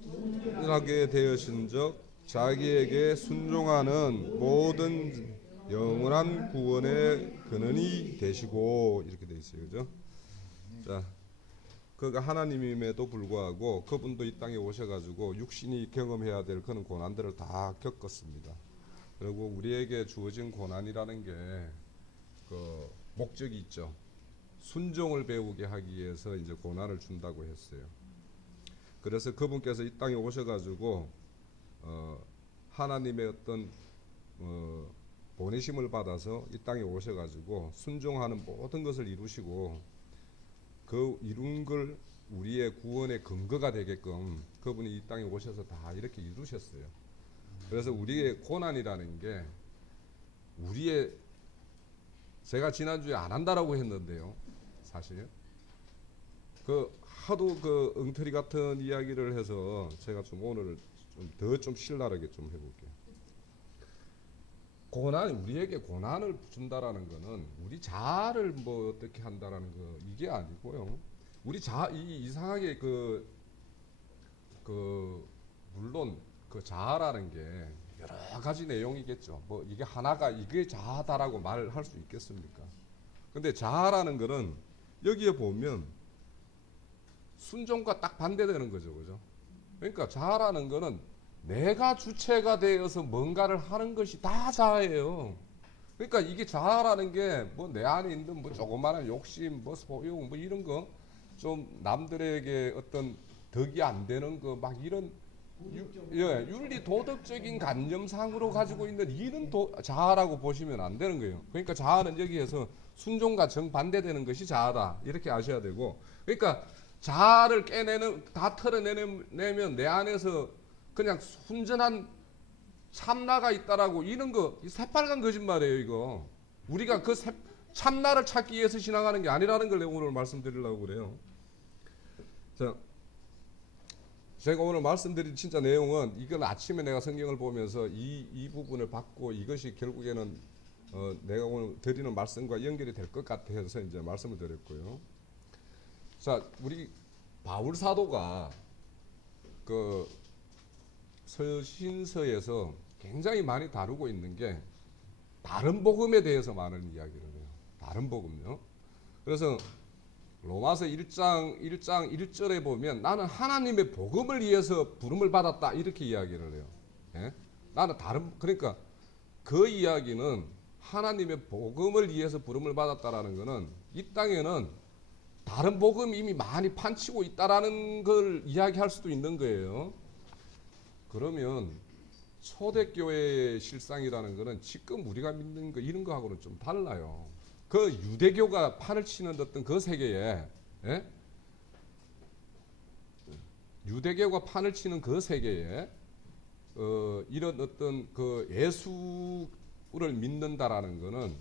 순종하게 되어신즉 자기에게 순종하는 모든 영원한 구원의 근원이 되시고 이렇게 돼 있어요, 그죠? 자, 그가 하나님임에도 불구하고 그분도 이 땅에 오셔가지고 육신이 경험해야 될 그런 고난들을 다 겪었습니다. 그리고 우리에게 주어진 고난이라는 게 그 목적이 있죠. 순종을 배우게 하기 위해서 이제 고난을 준다고 했어요. 그래서 그분께서 이 땅에 오셔가지고 하나님의 어떤 보내심을 받아서 이 땅에 오셔가지고 순종하는 모든 것을 이루시고 그 이룬 걸 우리의 구원의 근거가 되게끔 그분이 이 땅에 오셔서 다 이렇게 이루셨어요. 그래서 우리의 고난이라는 게 우리의 제가 지난주에 안 한다라고 했는데요. 사실 그 하도 그 엉터리 같은 이야기를 해서 제가 좀 오늘 좀 신랄하게 좀 해볼게요. 우리에게 고난을 준다라는 거는 우리 자아를 뭐 어떻게 한다라는 거 이게 아니고요. 우리 이상하게 물론 그 자아라는 게 여러 가지 내용이겠죠. 뭐 이게 하나가 이게 자아다라고 말할 수 있겠습니까? 근데 자아라는 거는 여기에 보면 순종과 딱 반대되는 거죠, 그죠? 그러니까 자아라는 거는 내가 주체가 되어서 뭔가를 하는 것이 다 자아예요. 그러니까 이게 자아라는 게 뭐 내 안에 있는 뭐 조그마한 욕심, 뭐 소용, 뭐 이런 거 좀 남들에게 어떤 덕이 안 되는 거 막 이런 윤리 도덕적인 관념상으로 가지고 있는 이런 자아라고 보시면 안 되는 거예요. 그러니까 자아는 여기에서 순종과 정반대되는 것이 자아다 이렇게 아셔야 되고, 그러니까 자아를 다 털어내면 내 안에서 그냥 순전한 참나가 있다라고 이런 거 새빨간 거짓말이에요. 이거 우리가 그 참나를 찾기 위해서 신앙하는 게 아니라는 걸 내가 오늘 말씀드리려고 그래요. 자, 제가 오늘 말씀드린 진짜 내용은 이건 아침에 내가 성경을 보면서 이 부분을 받고 이것이 결국에는 내가 오늘 드리는 말씀과 연결이 될 것 같아서 이제 말씀을 드렸고요. 자, 우리 바울 사도가 그 서신서에서 굉장히 많이 다루고 있는 게 다른 복음에 대해서 많은 이야기를 해요. 다른 복음요. 그래서 로마서 1장 1절에 보면 나는 하나님의 복음을 위해서 부름을 받았다 이렇게 이야기를 해요. 예? 나는 그러니까 그 이야기는 하나님의 복음을 위해서 부름을 받았다라는 것은 이 땅에는 다른 복음이 이미 많이 판치고 있다라는 걸 이야기할 수도 있는 거예요. 그러면 초대교회의 실상이라는 것은 지금 우리가 믿는 거 이런 거하고는 좀 달라요. 그 유대교가 판을 치는 어떤 그 세계에, 예? 유대교가 판을 치는 그 세계에 이런 어떤 그 예수를 믿는다라는 것은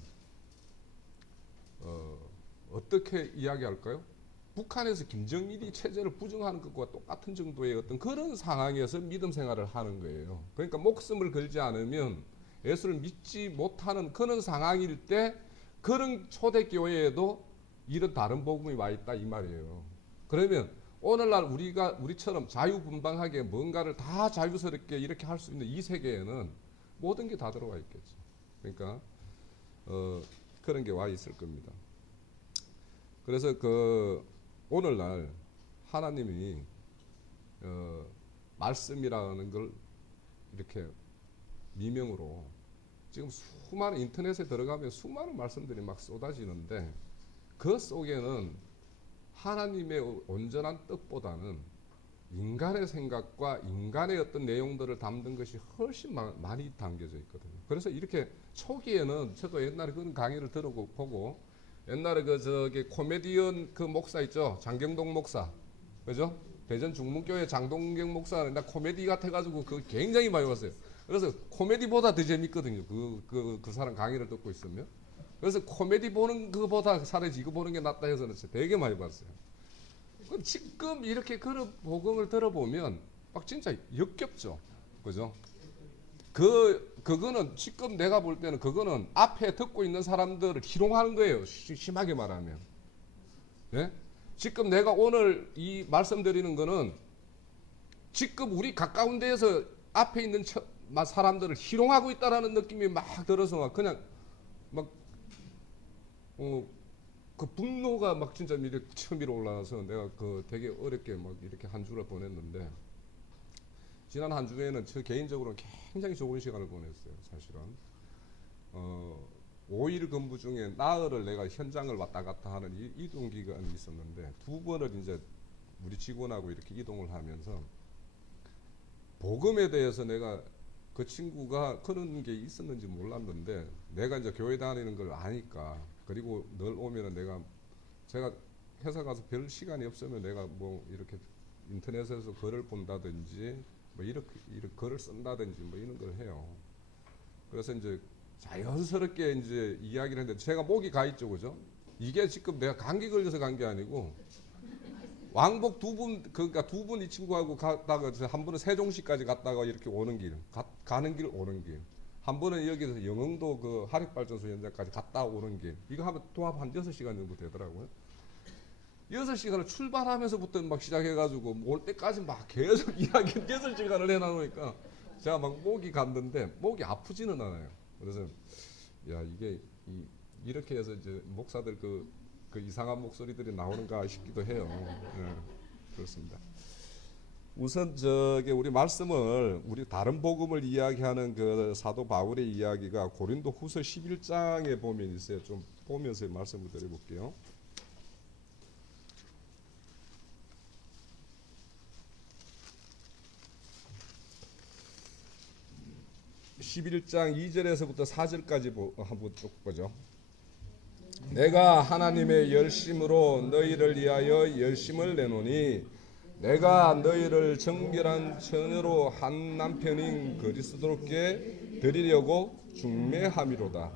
어떻게 이야기할까요? 북한에서 김정일이 체제를 부정하는 것과 똑같은 정도의 어떤 그런 상황에서 믿음 생활을 하는 거예요. 그러니까 목숨을 걸지 않으면 예수를 믿지 못하는 그런 상황일 때 그런 초대교회에도 이런 다른 복음이 와 있다 이 말이에요. 그러면 오늘날 우리처럼 자유분방하게 뭔가를 다 자유스럽게 이렇게 할 수 있는 이 세계에는 모든 게 다 들어와 있겠죠. 그러니까 그런 게 와 있을 겁니다. 그래서 오늘날 하나님이 말씀이라는 걸 이렇게 미명으로 지금 수많은 인터넷에 들어가면 수많은 말씀들이 막 쏟아지는데 그 속에는 하나님의 온전한 뜻보다는 인간의 생각과 인간의 어떤 내용들을 담는 것이 훨씬 많이 담겨져 있거든요. 그래서 이렇게 초기에는 저도 옛날에 그런 강의를 들어보고 옛날에 저기 코미디언 그 목사 있죠, 장경동 목사, 그죠? 대전 중문교회 장동경 목사는 나 코미디 같아가지고 그 굉장히 많이 봤어요. 그래서 코미디보다 더 재밌거든요. 그 사람 강의를 듣고 있으면. 그래서 코미디 보는 그보다 차라리 이거 보는 게 낫다 해서 되게 많이 봤어요. 지금 이렇게 그런 복음을 들어보면 막 진짜 역겹죠, 그죠? 그거는 지금 내가 볼 때는 그거는 앞에 듣고 있는 사람들을 희롱하는 거예요. 심하게 말하면. 예? 지금 내가 오늘 이 말씀드리는 거는 지금 우리 가까운 데에서 앞에 있는 사람들을 희롱하고 있다라는 느낌이 막 들어서 그냥 막 그 분노가 막 진짜 이렇게 처음 위로 올라와서 내가 그 되게 어렵게 막 이렇게 한 주를 보냈는데, 지난 한 주에는 저 개인적으로 굉장히 좋은 시간을 보냈어요. 사실은 5일 근무 중에 나흘을 내가 현장을 왔다 갔다 하는 이동 기간이 있었는데, 두 번을 이제 우리 직원하고 이렇게 이동을 하면서 복음에 대해서 내가 그 친구가 그런 게 있었는지 몰랐는데, 내가 이제 교회 다니는 걸 아니까, 그리고 늘 오면은 제가 회사 가서 별 시간이 없으면 내가 뭐 이렇게 인터넷에서 글을 본다든지 뭐 이렇게 글을 쓴다든지 뭐 이런 걸 해요. 그래서 이제 자연스럽게 이제 이야기를 했는데, 제가 목이 가 있죠, 그죠? 이게 지금 내가 감기 걸려서 간 게 아니고, 왕복 그러니까 두 분 이 친구하고 갔다가 한 번은 세종시까지 갔다가 이렇게 오는 길, 가는 길 오는 길, 한 번은 여기서 영흥도 그 화력발전소 현장까지 갔다 오는 길, 이거 하면 도합 한 6시간 정도 되더라고요. 6시간을 출발하면서부터 막 시작해가지고 올 때까지 막 계속 이야기 6시간을 해놔놓으니까 제가 막 목이 갔는데 목이 아프지는 않아요. 그래서 야, 이게 이렇게 해서 이제 목사들 그 이상한 목소리들이 나오는가 싶기도 해요. 네, 그렇습니다. 우선 우리 말씀을, 우리 다른 복음을 이야기하는 그 사도 바울의 이야기가 고린도 후서 11장에 보면 있어요. 좀 보면서 말씀을 드려볼게요. (11장) 2절에서부터 4절까지 한번 쭉 보죠. 내가 하나님의 열심으로 너희를 위하여 열심을 내노니 내가 너희를 정결한 처녀로 한 남편인 그리스도께 드리려고 중매함이로다.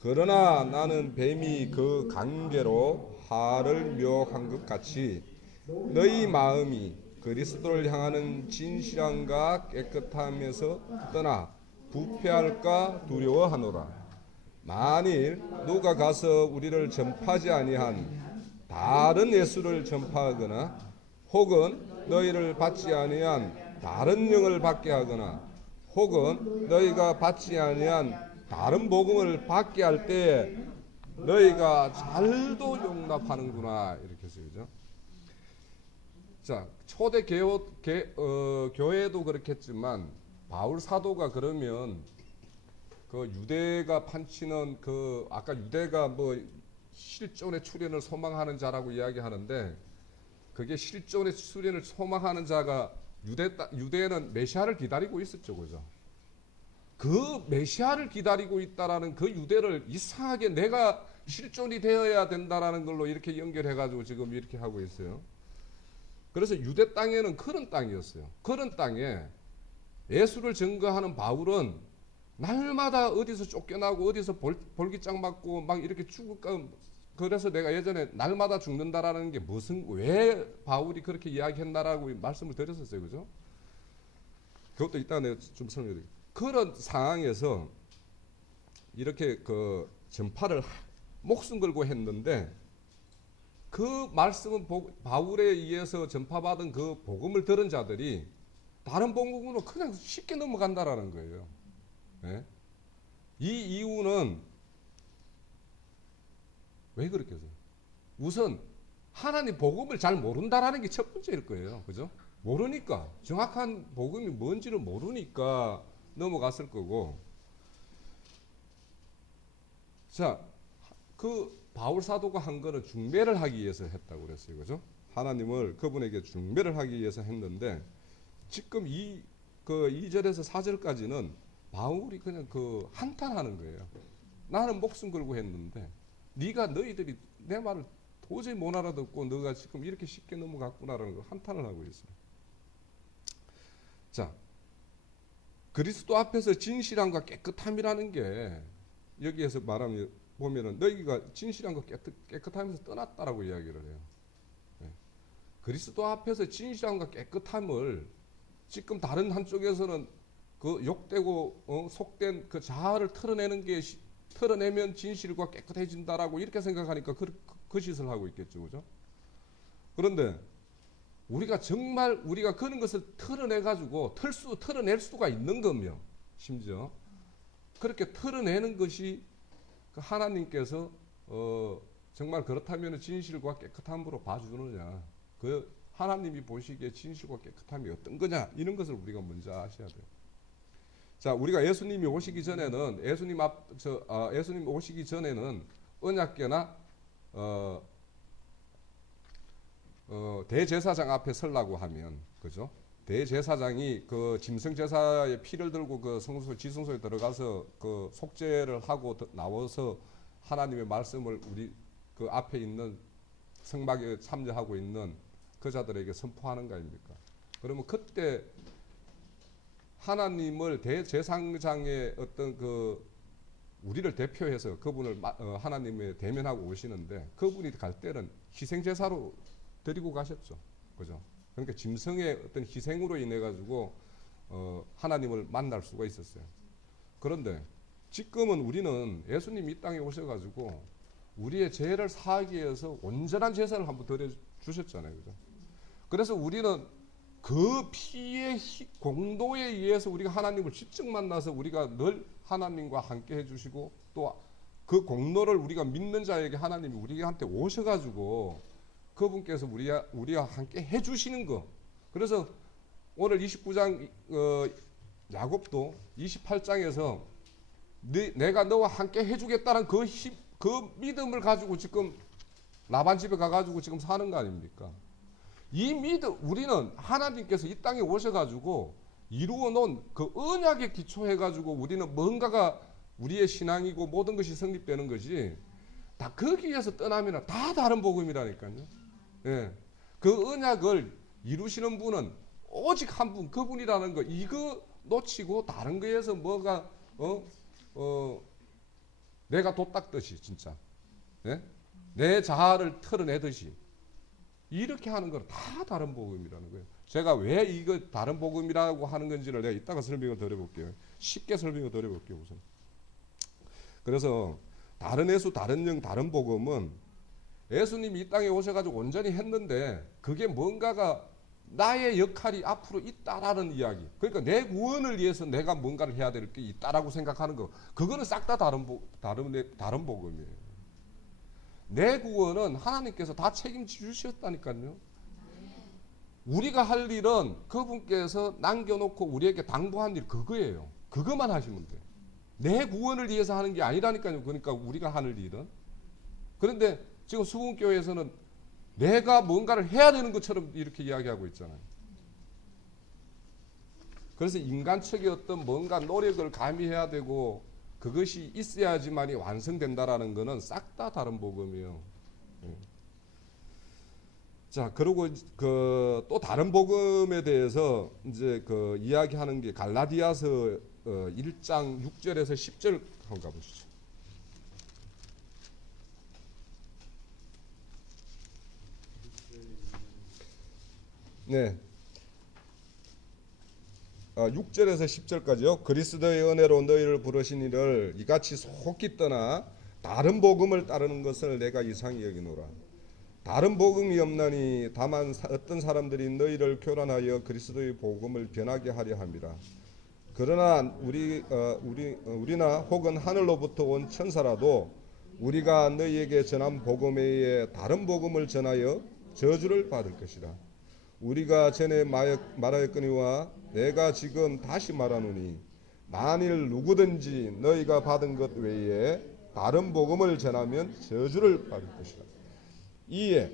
그러나 나는 뱀이 그 관계로 하를 묘한 것 같이 너희 마음이 그리스도를 향하는 진실함과 깨끗함에서 떠나 부패할까 두려워하노라. 만일 누가 가서 우리를 전파하지 아니한 다른 예수를 전파하거나 혹은 너희를 받지 아니한 다른 영을 받게 하거나 혹은 너희가 받지 아니한 다른 복음을 받게 할 때에 너희가 잘도 용납하는구나, 이렇게 쓰여져. 자, 초대 교회도 그렇겠지만 바울 사도가 그러면 그 유대가 판치는 아까 유대가 뭐 실존의 출현을 소망하는 자라고 이야기하는데, 그게 실존의 출현을 소망하는 자가 유대는 메시아를 기다리고 있었죠, 그죠? 그 메시아를 기다리고 있다라는 그 유대를 이상하게 내가 실존이 되어야 된다라는 걸로 이렇게 연결해가지고 지금 이렇게 하고 있어요. 그래서 유대 땅에는 그런 땅이었어요. 그런 땅에 예수를 증거하는 바울은 날마다 어디서 쫓겨나고 어디서 볼기장 맞고 막 이렇게 죽을까. 그래서 내가 예전에 날마다 죽는다라는 게 왜 바울이 그렇게 이야기했나라고 말씀을 드렸었어요, 그죠? 그것도 이따 내가 좀 설명드릴게요. 그런 상황에서 이렇게 그 전파를 목숨 걸고 했는데, 그 말씀은 바울에 의해서 전파받은 그 복음을 들은 자들이 다른 복음으로 그냥 쉽게 넘어간다라는 거예요. 네? 이 이유는 왜 그렇겠어요? 우선 하나님 복음을 잘 모른다라는 게 첫 번째일 거예요. 그죠? 모르니까, 정확한 복음이 뭔지를 모르니까 넘어갔을 거고. 자, 그 바울 사도가 한 거는 중매를 하기 위해서 했다고 그랬어요. 그죠? 하나님을 그분에게 중매를 하기 위해서 했는데, 지금 2절에서 4절까지는 바울이 그냥 한탄하는 거예요. 나는 목숨 걸고 했는데 너희들이 내 말을 도저히 못 알아듣고 너가 지금 이렇게 쉽게 넘어갔구나라는 걸 한탄을 하고 있어요. 자, 그리스도 앞에서 진실함과 깨끗함이라는 게 여기에서 말하면 보면은 너희가 진실함과 깨끗함에서 떠났다라고 이야기를 해요. 네. 그리스도 앞에서 진실함과 깨끗함을 지금 다른 한쪽에서는 그 욕되고 속된 그 자아를 털어내면 진실과 깨끗해진다라고 이렇게 생각하니까 그 짓을 하고 있겠죠, 그죠? 그런데 우리가 정말 우리가 그런 것을 털어내가지고 털어낼 수가 있는 거며, 심지어 그렇게 털어내는 것이 그 하나님께서 정말 그렇다면 진실과 깨끗함으로 봐주느냐, 그 하나님이 보시기에 진실과 깨끗함이 어떤 거냐, 이런 것을 우리가 먼저 아셔야 돼요. 자, 우리가 예수님이 오시기 전에는 예수님 오시기 전에는 언약궤나 대제사장 앞에 서려고 하면, 그죠? 대제사장이 그 짐승 제사의 피를 들고 그 지성소에 들어가서 그 속죄를 하고 나와서 하나님의 말씀을 우리 그 앞에 있는 성막에 참여하고 있는 그 자들에게 선포하는 거 아닙니까? 그러면 그때 하나님을 대제사장의 어떤 그 우리를 대표해서 그분을 하나님의 대면하고 오시는데, 그분이 갈 때는 희생제사로 드리고 가셨죠. 그죠? 그러니까 짐승의 어떤 희생으로 인해 가지고 하나님을 만날 수가 있었어요. 그런데 지금은 우리는 예수님이 이 땅에 오셔가지고 우리의 죄를 사하기 위해서 온전한 제사를 한번 드려 주셨잖아요. 그죠? 그래서 우리는 그 피의 공도에 의해서 우리가 하나님을 직접 만나서 우리가 늘 하나님과 함께 해주시고, 또 그 공로를 우리가 믿는 자에게 하나님이 우리한테 오셔가지고 그분께서 우리와 함께 해주시는 거. 그래서 오늘 29장 야곱도 28장에서 내가 너와 함께 해주겠다는 그 믿음을 가지고 지금 라반 집에 가가지고 지금 사는 거 아닙니까? 이 믿음, 우리는 하나님께서 이 땅에 오셔가지고 이루어 놓은 그 언약에 기초해가지고 우리는 뭔가가 우리의 신앙이고 모든 것이 성립되는 것이, 다 거기에서 떠나면 다 다른 복음이라니까요. 예. 그 언약을 이루시는 분은 오직 한 분, 그분이라는 거, 이거 놓치고 다른 거에서 뭐가 내가 돛 닦듯이 진짜, 예? 내 자아를 털어내듯이 이렇게 하는 건 다 다른 복음이라는 거예요. 제가 왜 이거 다른 복음이라고 하는 건지를 내가 이따가 설명을 드려볼게요. 쉽게 설명을 드려볼게요, 우선. 그래서 다른 예수, 다른 영, 다른 복음은 예수님이 이 땅에 오셔가지고 온전히 했는데 그게 뭔가가 나의 역할이 앞으로 있다라는 이야기. 그러니까 내 구원을 위해서 내가 뭔가를 해야 될 게 있다라고 생각하는 거. 그거는 싹 다 다른 복음이에요. 내 구원은 하나님께서 다 책임져 주셨다니까요. 우리가 할 일은 그분께서 남겨놓고 우리에게 당부한 일, 그거예요. 그것만 하시면 돼요. 내 구원을 위해서 하는 게 아니라니까요. 그러니까 우리가 하는 일은. 그런데 지금 수군교회에서는 내가 뭔가를 해야 되는 것처럼 이렇게 이야기하고 있잖아요. 그래서 인간척의 어떤 뭔가 노력을 가미해야 되고 그것이 있어야지만이 완성된다라는 것은 싹 다 다른 복음이에요. 자, 그리고 또 다른 복음에 대해서 이제 그 이야기하는 게 갈라디아서 1장 6절에서 10절 한번 가보시죠. 네. 6절에서 10절까지요. 그리스도의 은혜로 너희를 부르신 이를 이같이 속히 떠나 다른 복음을 따르는 것을 내가 이상히 여기노라. 다른 복음이 없나니 다만 어떤 사람들이 너희를 교란하여 그리스도의 복음을 변하게 하려 함이라. 그러나 우리나 혹은 하늘로부터 온 천사라도 우리가 너희에게 전한 복음 외에 다른 복음을 전하여 저주를 받을 것이라. 우리가 전에 말하였거니와 내가 지금 다시 말하노니 만일 누구든지 너희가 받은 것 외에 다른 복음을 전하면 저주를 받을 것이라. 이에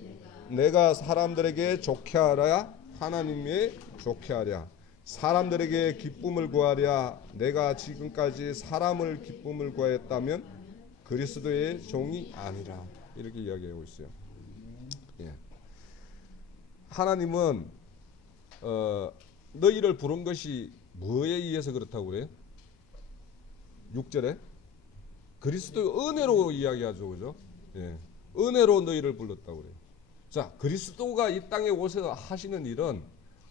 내가 사람들에게 좋게 하랴 하나님의 좋게 하랴 사람들에게 기쁨을 구하랴 내가 지금까지 사람을 기쁨을 구하였다면 그리스도의 종이 아니라. 이렇게 이야기하고 있어요. 예. 하나님은 너희를 부른 것이 뭐에 의해서 그렇다고 그래요? 6절에 그리스도의 은혜로 이야기하죠. 그죠? 예. 은혜로 너희를 불렀다고 그래요. 자, 그리스도가 이 땅에 오셔서 하시는 일은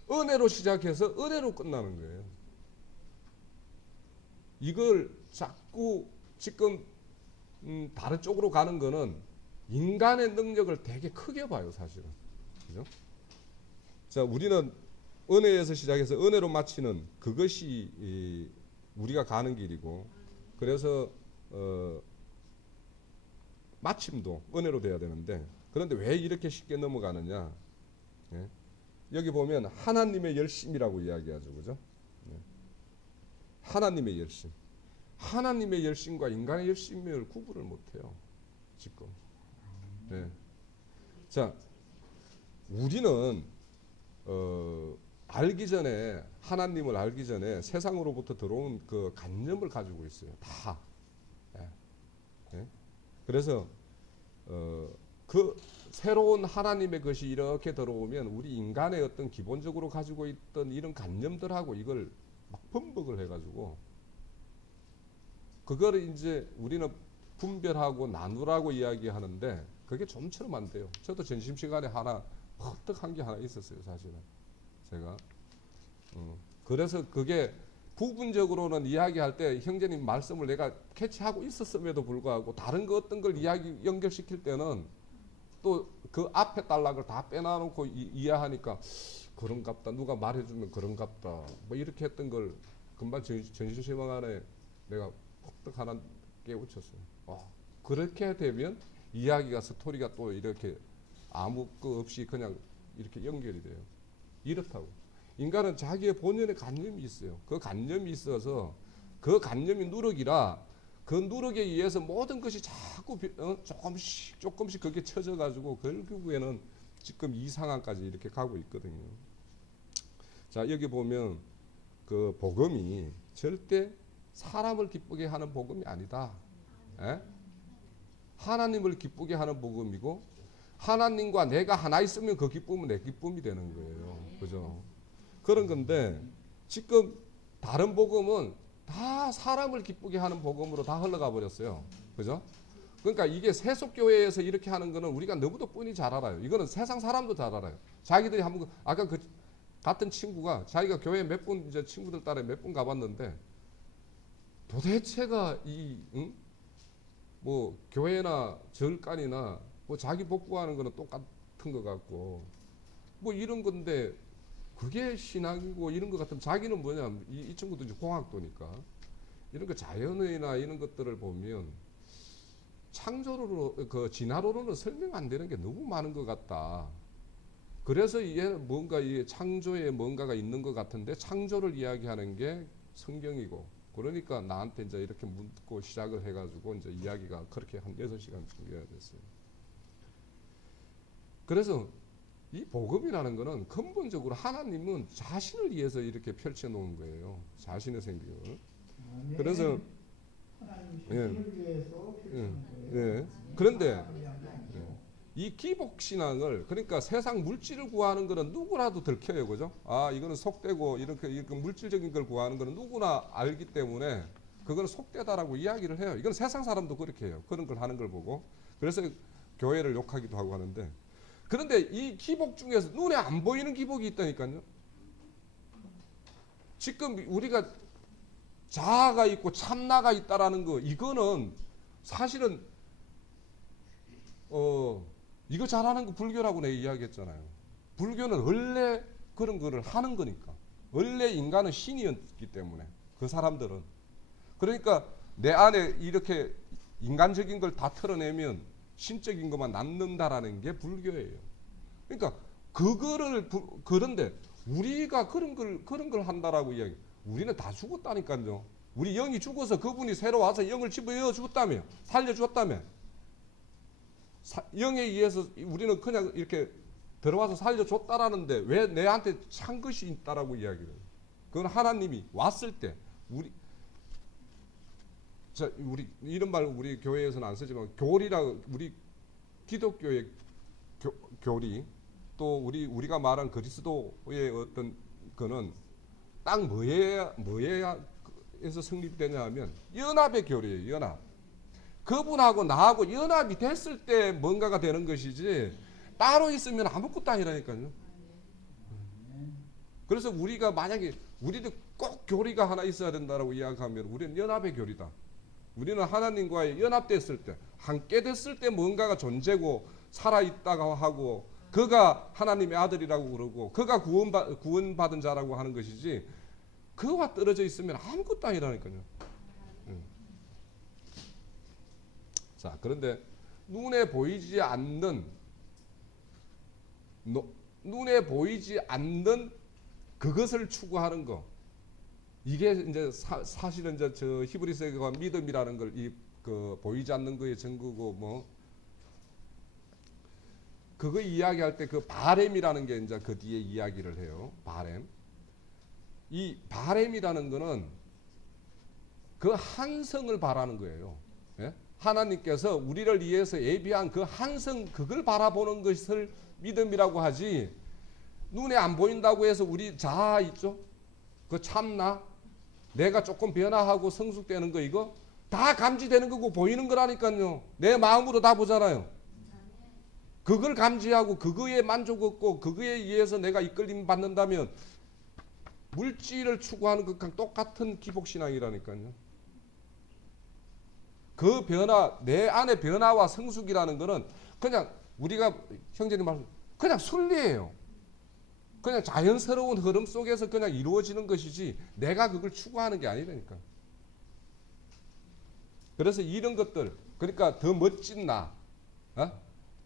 은혜로 시작해서 은혜로 끝나는 거예요. 이걸 자꾸 지금 다른 쪽으로 가는 거는 인간의 능력을 되게 크게 봐요, 사실은. 그죠? 자, 우리는 은혜에서 시작해서 은혜로 마치는 그것이 우리가 가는 길이고, 그래서 마침도 은혜로 돼야 되는데, 그런데 왜 이렇게 쉽게 넘어가느냐? 예? 여기 보면 하나님의 열심이라고 이야기하죠, 그죠? 예. 하나님의 열심, 하나님의 열심과 인간의 열심을 구분을 못해요, 지금. 예. 자, 우리는 알기 전에, 하나님을 알기 전에 세상으로부터 들어온 그 관념을 가지고 있어요, 다. 예. 예? 그래서 그 새로운 하나님의 것이 이렇게 들어오면 우리 인간의 어떤 기본적으로 가지고 있던 이런 관념들하고 이걸 막 번복을 해가지고 그거를 이제 우리는 분별하고 나누라고 이야기하는데 그게 좀처럼 안 돼요. 저도 점심시간에 하나 헛떡한 게 하나 있었어요, 사실은. 제가 그래서 그게 부분적으로는 이야기할 때 형제님 말씀을 내가 캐치하고 있었음에도 불구하고 다른 거 어떤 걸 이야기 연결시킬 때는 또 그 앞에 단락을 다 빼놔놓고 이해하니까 그런갑다, 누가 말해주면 그런갑다, 뭐 이렇게 했던 걸 금방 전신시간에 내가 헛떡 하나 깨우쳤어요. 그렇게 되면 이야기가, 스토리가 또 이렇게 아무 거 없이 그냥 이렇게 연결이 돼요. 이렇다고. 인간은 자기의 본연의 관념이 있어요. 그 관념이 있어서 그 관념이 누룩이라 그 누룩에 의해서 모든 것이 자꾸 조금씩 그게 쳐져가지고 결국에는 지금 이 상황까지 이렇게 가고 있거든요. 자, 여기 보면 그 복음이 절대 사람을 기쁘게 하는 복음이 아니다. 에? 하나님을 기쁘게 하는 복음이고, 하나님과 내가 하나 있으면 그 기쁨은 내 기쁨이 되는 거예요. 그죠? 그런 건데 지금 다른 복음은 다 사람을 기쁘게 하는 복음으로 다 흘러가 버렸어요. 그죠? 그러니까 이게 세속교회에서 이렇게 하는 거는 우리가 너무도 뻔히 잘 알아요. 이거는 세상 사람도 잘 알아요. 자기들이 한번, 아까 그 같은 친구가 자기가 교회 몇 분, 이제 친구들 따라 몇 분 가봤는데 도대체가 뭐 교회나 절간이나 뭐 자기 복구하는 거는 똑같은 것 같고 뭐 이런 건데 그게 신앙이고 이런 것 같으면 자기는 뭐냐, 이 친구도 이제 공학도니까 이런 거 자연의나 이런 것들을 보면 창조로, 그 진화론으로는 설명 안 되는 게 너무 많은 것 같다. 그래서 이게 뭔가 이 창조에 뭔가가 있는 것 같은데 창조를 이야기하는 게 성경이고, 그러니까 나한테 이제 이렇게 묻고 시작을 해가지고 이제 이야기가 그렇게 한 6시간쯤 이어야 됐어요. 그래서 이 복음이라는 것은 근본적으로 하나님은 자신을 위해서 이렇게 펼쳐놓은 거예요. 자신의 생명을. 그래서 그런데 이 기복신앙을, 그러니까 세상 물질을 구하는 거는 누구라도 들켜요. 그죠? 이거는 속되고 이렇게 물질적인 걸 구하는 거는 누구나 알기 때문에 그거는 속되다라고 이야기를 해요. 이건 세상 사람도 그렇게 해요. 그런 걸 하는 걸 보고. 그래서 교회를 욕하기도 하고 하는데, 그런데 이 기복 중에서 눈에 안 보이는 기복이 있다니까요. 지금 우리가 자아가 있고 참나가 있다라는 거, 이거는 사실은 이거 잘하는 거 불교라고 내가 이야기했잖아요. 불교는 원래 그런 거를 하는 거니까. 원래 인간은 신이었기 때문에 그 사람들은. 그러니까 내 안에 이렇게 인간적인 걸 다 털어내면 신적인 것만 남는다라는 게 불교예요. 그러니까 그거를 그런데 우리가 그런 걸 한다라고 이야기. 우리는 다 죽었다니까요. 우리 영이 죽어서 그분이 새로 와서 영을 집어넣어 주었다며, 살려 주었다며. 영에 의해서 우리는 그냥 이렇게 들어와서 살려 줬다라는데 왜 내한테 찬 것이 있다라고 이야기를 해요. 그건 하나님이 왔을 때 우리 이런 말 우리 교회에서는 안 쓰지만 교리라, 우리 기독교의 교리, 또 우리가 말한 그리스도의 어떤 거는 딱 뭐에서 성립되냐 하면 연합의 교리예요. 연합. 그분하고 나하고 연합이 됐을 때 뭔가가 되는 것이지 따로 있으면 아무것도 아니라니까요. 그래서 우리가 만약에 우리도 꼭 교리가 하나 있어야 된다라고 이야기하면 우리는 연합의 교리다. 우리는 하나님과의 연합됐을 때, 함께 됐을 때 뭔가가 존재고 살아있다가 하고 그가 하나님의 아들이라고 그러고 그가 구원받은 자라고 하는 것이지, 그와 떨어져 있으면 아무것도 아니라니까요. 자, 그런데 눈에 보이지 않는 그것을 추구하는 거, 이게 이제 사실은 이제 저 히브리서가 믿음이라는 걸 그 보이지 않는 거의 증거고, 뭐 그거 이야기할 때 그 바램이라는 게 이제 그 뒤에 이야기를 해요. 바램. 이 바램이라는 거는 그 한성을 바라는 거예요. 예? 하나님께서 우리를 위해서 예비한 그 한성, 그걸 바라보는 것을 믿음이라고 하지, 눈에 안 보인다고 해서 우리 자아 있죠? 그 참나, 내가 조금 변화하고 성숙되는 거, 이거 다 감지되는 거고 보이는 거라니까요. 내 마음으로 다 보잖아요. 그걸 감지하고 그거에 만족 얻고 그거에 의해서 내가 이끌림 받는다면 물질을 추구하는 것과 똑같은 기복신앙이라니까요. 그 변화, 내 안의 변화와 성숙이라는 거는 그냥 우리가 형제님 말씀, 그냥 순리예요. 그냥 자연스러운 흐름 속에서 그냥 이루어지는 것이지 내가 그걸 추구하는 게 아니라니까. 그래서 이런 것들, 그러니까 더 멋진 나,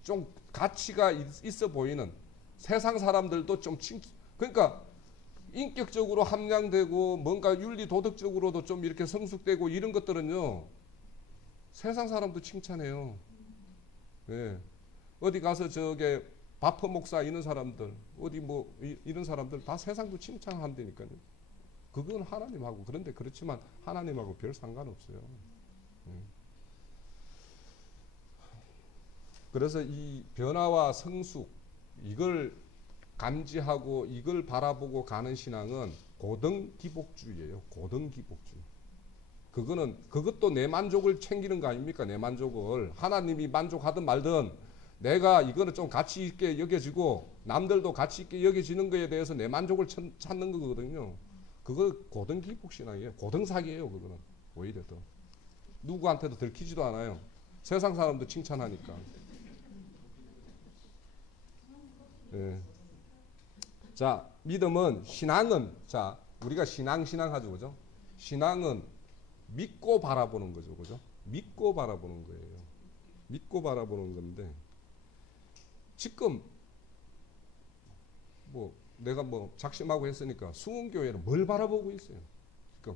좀 가치가 있어 보이는 세상 사람들도 좀 그러니까 인격적으로 함량되고 뭔가 윤리 도덕적으로도 좀 이렇게 성숙되고 이런 것들은요, 세상 사람도 칭찬해요. 예. 어디 가서 저게 바퍼 목사 이런 사람들, 어디 뭐 이런 사람들 다 세상도 칭찬한다니까요. 그건 하나님하고, 그런데 그렇지만 하나님하고 별 상관없어요. 그래서 이 변화와 성숙, 이걸 감지하고 이걸 바라보고 가는 신앙은 고등기복주의예요. 고등기복주의. 그것도 내 만족을 챙기는 거 아닙니까? 내 만족을. 하나님이 만족하든 말든 내가 이거는 좀 가치 있게 여겨지고 남들도 가치 있게 여겨지는 거에 대해서 내 만족을 찾는 거거든요. 그거 고등기복신앙이에요. 고등사기예요. 그거는 오히려 더. 누구한테도 들키지도 않아요. 세상 사람도 칭찬하니까. 예. 자, 믿음은, 신앙은, 자, 우리가 신앙 하죠, 그죠? 신앙은 믿고 바라보는 거죠, 그죠? 믿고 바라보는 거예요. 믿고 바라보는 건데, 지금 뭐 내가 뭐 작심하고 했으니까 수원교회는 뭘 바라보고 있어요? 지금